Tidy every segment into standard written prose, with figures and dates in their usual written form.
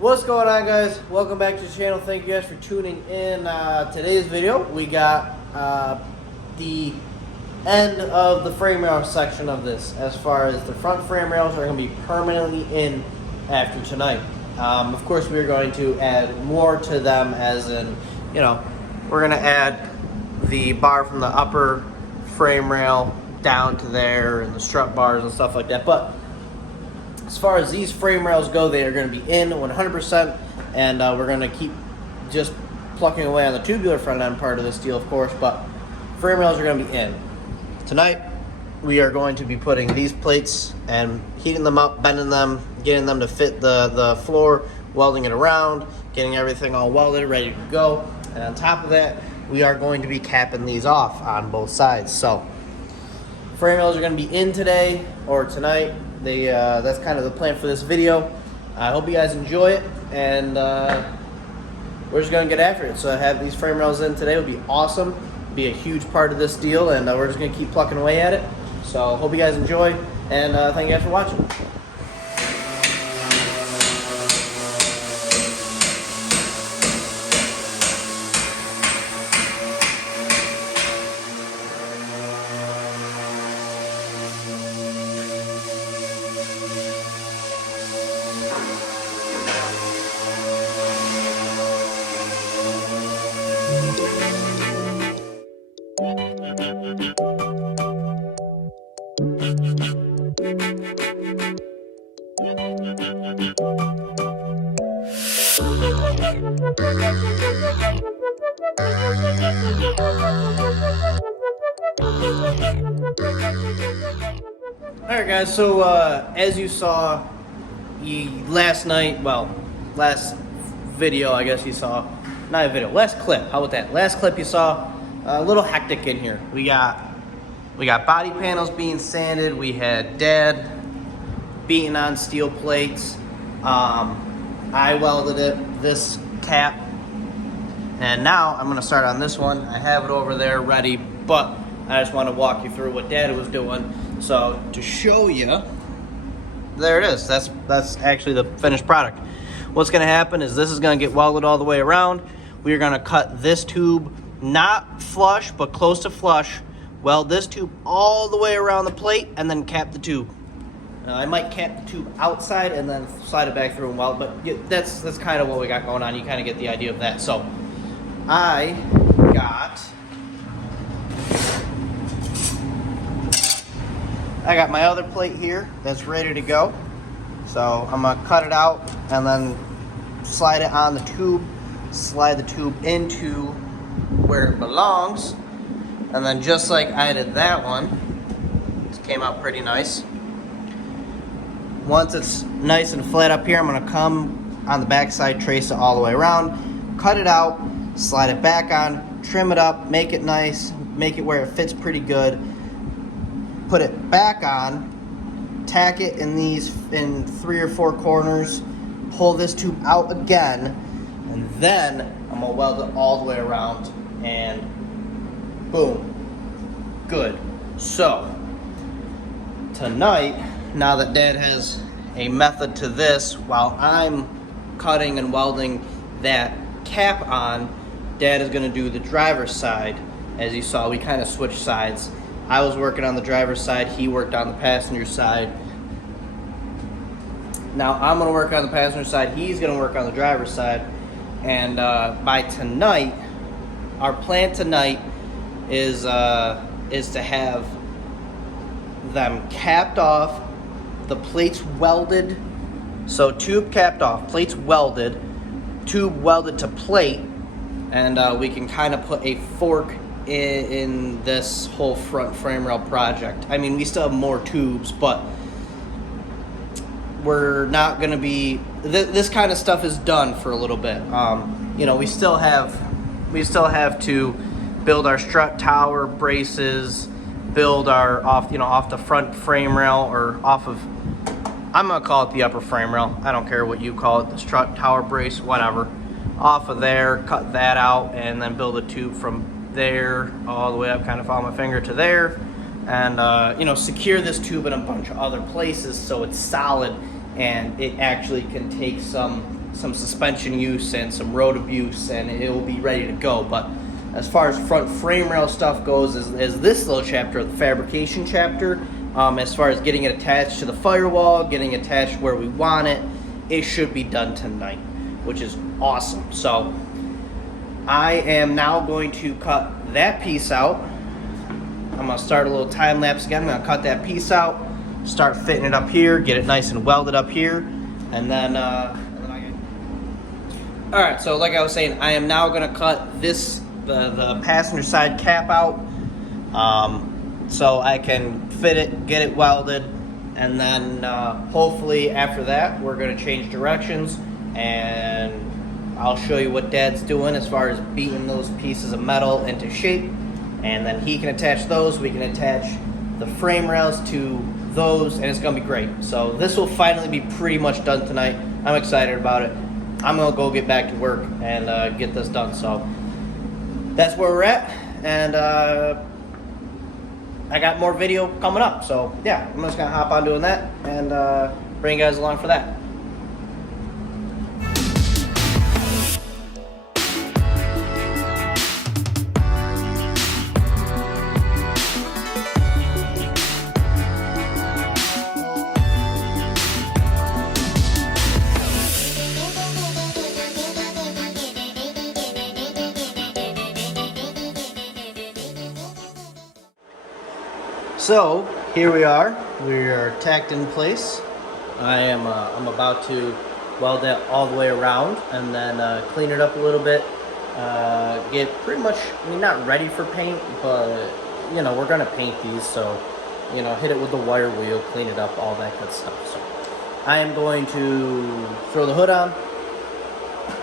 What's going on, guys? Welcome back to the channel. Thank you guys for tuning in. Today's video, we got the end of the frame rail section of this, as far as the front frame rails are going to be permanently in after tonight. Of course, we're going to add more to them, as in, you know, we're going to add the bar from the upper frame rail down to there and the strut bars and stuff like that. But as far as these frame rails go, they are going to be in 100%, and we're going to keep just plucking away on the tubular front end part of this deal, of course, but frame rails are going to be in. Tonight, we are going to be putting these plates and heating them up, bending them, getting them to fit the floor, welding it around, getting everything all welded, ready to go. And on top of that, we are going to be capping these off on both sides. So frame rails are going to be in today or tonight. That's kind of the plan for this video. I hope you guys enjoy it, and we're just going to get after it. So have these frame rails in today would be awesome. Be a huge part of this deal, and we're just going to keep plucking away at it. So hope you guys enjoy, and thank you guys for watching. Alright guys, so as you saw last night, well, last video I guess you saw, not a video, last clip, how about that? Last clip you saw, a little hectic in here. We got body panels being sanded, we had Dad beating on steel plates, I welded it, this cap, and now I'm going to start on this one. I have it over there ready, but I just want to walk you through what Dad was doing. So to show you, there it is. That's actually the finished product. What's going to happen is this is going to get welded all the way around. We are going to cut this tube, not flush, but close to flush. Weld this tube all the way around the plate and then cap the tube. I might cap the tube outside and then slide it back through and weld, but that's kind of what we got going on. You kind of get the idea of that. So I got my other plate here that's ready to go. So I'm gonna cut it out and then slide it on the tube, slide the tube into where it belongs. And then just like I did that one, it came out pretty nice. Once it's nice and flat up here, I'm gonna come on the back side, trace it all the way around, cut it out, slide it back on, trim it up, make it nice, make it where it fits pretty good, put it back on, tack it in 3 or 4 corners, pull this tube out again, and then I'm gonna weld it all the way around, and boom, good. So tonight, now that Dad has a method to this, while I'm cutting and welding that cap on, Dad is going to do the driver's side. As you saw, we kind of switched sides. I was working on the driver's side, he worked on the passenger side. Now I'm going to work on the passenger side, he's going to work on the driver's side. And by tonight, our plan tonight is to have them capped off, the plates welded, so tube capped off, plates welded, tube welded to plate, and we can kind of put a fork in this whole front frame rail project. I mean, we still have more tubes, but we're not going to be, this kind of stuff is done for a little bit. You know, we still have to build our strut tower braces, build our off the front frame rail, or off of, I'm gonna call it the upper frame rail, I don't care what you call it, the strut tower brace, whatever, off of there, cut that out, and then build a tube from there all the way up, kind of follow my finger to there, and you know, secure this tube in a bunch of other places so it's solid and it actually can take some suspension use and some road abuse, and it will be ready to go. But as far as front frame rail stuff goes, is this little chapter, the fabrication chapter, as far as getting it attached to the firewall, getting attached where we want it, it should be done tonight, which is awesome. So I am now going to cut that piece out. I'm going to start a little time lapse again. I'm going to cut that piece out, start fitting it up here, get it nice and welded up here, and then Alright, so like I was saying, I am now going to cut this, the passenger side cap out, so I can fit it, get it welded, and then hopefully after that we're going to change directions, and I'll show you what Dad's doing as far as beating those pieces of metal into shape, and then he can attach those, we can attach the frame rails to those, and it's going to be great. So this will finally be pretty much done tonight. I'm excited about it. I'm going to go get back to work and get this done. So that's where we're at, and I got more video coming up. So yeah, I'm just going to hop on doing that and bring you guys along for that. So here we are tacked in place. I'm about to weld that all the way around and then clean it up a little bit, get pretty much, I mean, not ready for paint, but you know, we're gonna paint these, so you know, hit it with the wire wheel, clean it up, all that good stuff. So I am going to throw the hood on,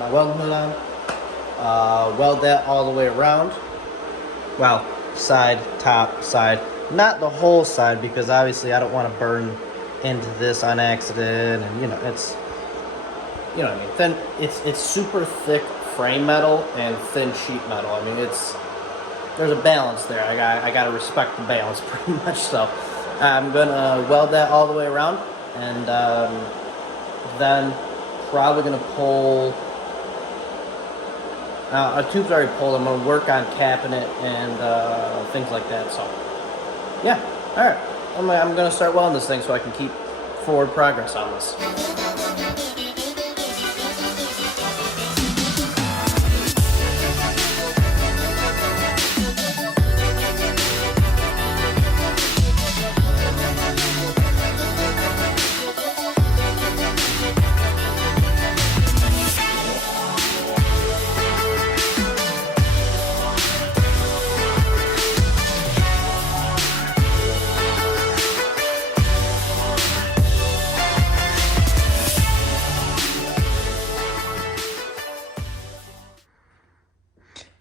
my welding hood on, weld that all the way around. Well, side, top, side. Not the whole side, because obviously I don't want to burn into this on accident, and you know, it's, you know what I mean, thin, it's super thick frame metal and thin sheet metal. I mean, there's a balance there. I gotta respect the balance pretty much. So I'm gonna weld that all the way around, and then probably gonna pull, our tube's already pulled. I'm gonna work on capping it and things like that. So yeah, all right. I'm gonna start welding this thing so I can keep forward progress on this.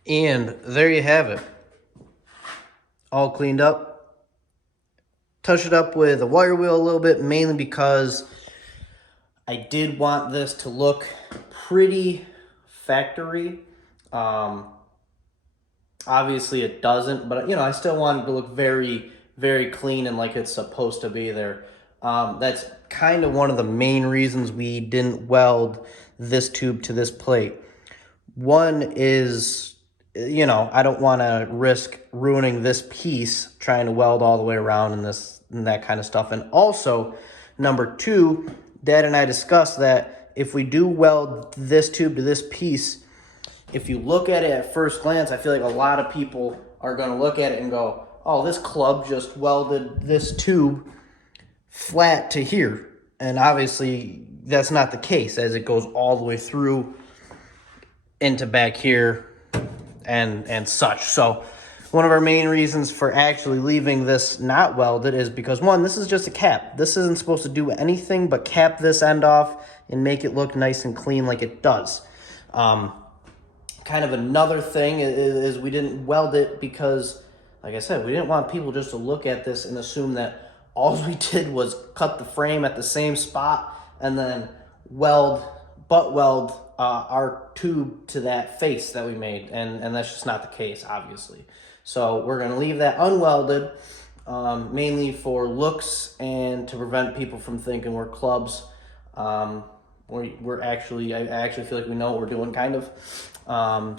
And there you have it. All cleaned up. Touch it up with a wire wheel a little bit, mainly because I did want this to look pretty factory. Obviously it doesn't, but you know, I still want it to look very, very clean and like it's supposed to be there. That's kind of one of the main reasons we didn't weld this tube to this plate. One is, you know, I don't want to risk ruining this piece trying to weld all the way around and that kind of stuff. And also, number two, Dad and I discussed that if we do weld this tube to this piece, if you look at it at first glance, I feel like a lot of people are going to look at it and go, oh, this club just welded this tube flat to here. And obviously, that's not the case, as it goes all the way through into back here and such. So one of our main reasons for actually leaving this not welded is because, one, this is just a cap. This isn't supposed to do anything but cap this end off and make it look nice and clean like it does. Kind of another thing is we didn't weld it because, like I said, we didn't want people just to look at this and assume that all we did was cut the frame at the same spot and then butt weld our tube to that face that we made, and that's just not the case, obviously. So we're going to leave that unwelded, mainly for looks and to prevent people from thinking we're clubs We're actually, I actually feel like we know what we're doing, kind of.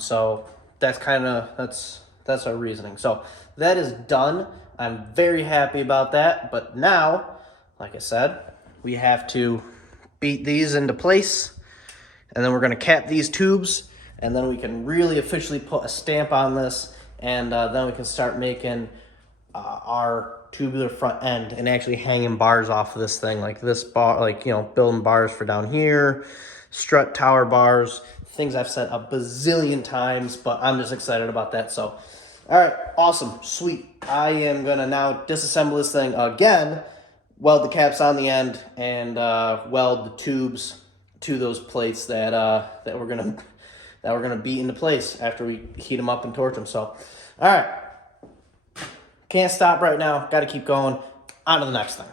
So that's our reasoning. So that is done. I'm very happy about that. But now, like I said, we have to beat these into place, and then we're going to cap these tubes, and then we can really officially put a stamp on this, and then we can start making our tubular front end and actually hanging bars off of this thing, like this bar, like, you know, building bars for down here, strut tower bars, things I've said a bazillion times, but I'm just excited about that. So, all right, awesome, sweet. I am gonna now disassemble this thing again, weld the caps on the end, and weld the tubes to those plates that we're gonna beat into place after we heat them up and torch them. So, all right. Can't stop right now. Got to keep going. On to the next thing.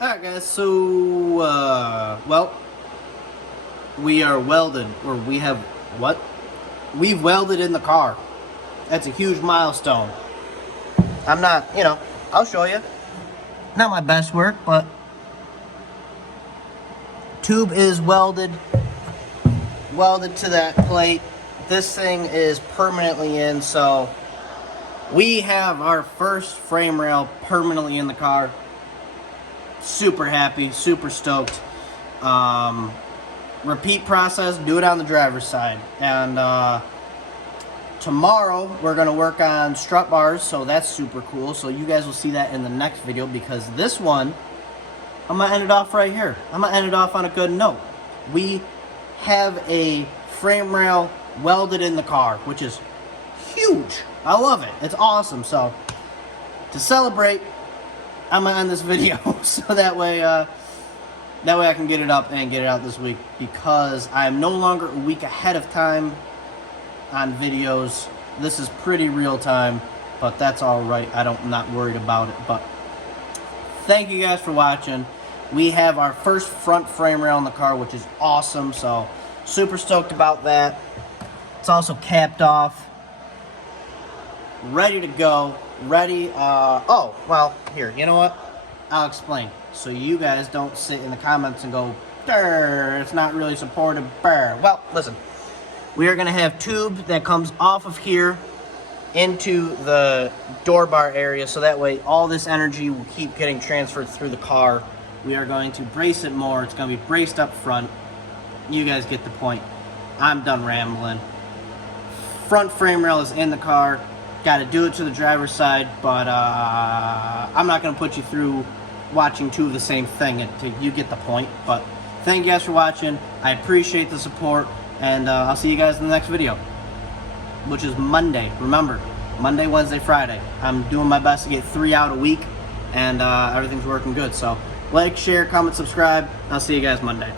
All right, guys. So, well, we are welded, or we have what? We've welded in the car. That's a huge milestone. I'm not, you know, I'll show you. Not my best work, but tube is welded to that plate. This thing is permanently in, so we have our first frame rail permanently in the car. Super happy, super stoked. Repeat process, do it on the driver's side. And tomorrow we're going to work on strut bars, so that's super cool. So you guys will see that in the next video, because this one, I'm going to end it off right here. I'm going to end it off on a good note. We have a frame rail welded in the car, which is huge. I love it. It's awesome. So to celebrate, I'm going to end this video so that way I can get it up and get it out this week, because I'm no longer a week ahead of time on videos. This is pretty real time, but that's all right. I'm not worried about it. But thank you guys for watching. We have our first front frame rail in the car, which is awesome. So super stoked about that. It's also capped off, ready to go. Ready. Oh, well, here, you know what? I'll explain, so you guys don't sit in the comments and go, it's not really supportive. Well, listen, we are going to have tube that comes off of here into the door bar area, so that way all this energy will keep getting transferred through the car. We are going to brace it more. It's going to be braced up front. You guys get the point. I'm done rambling. Front frame rail is in the car. Got to do it to the driver's side, but I'm not going to put you through watching two of the same thing. You get the point. But thank you guys for watching. I appreciate the support, and I'll see you guys in the next video, which is Monday. Remember, Monday, Wednesday, Friday. I'm doing my best to get 3 out a week, and everything's working good. So like, share, comment, subscribe. I'll see you guys Monday.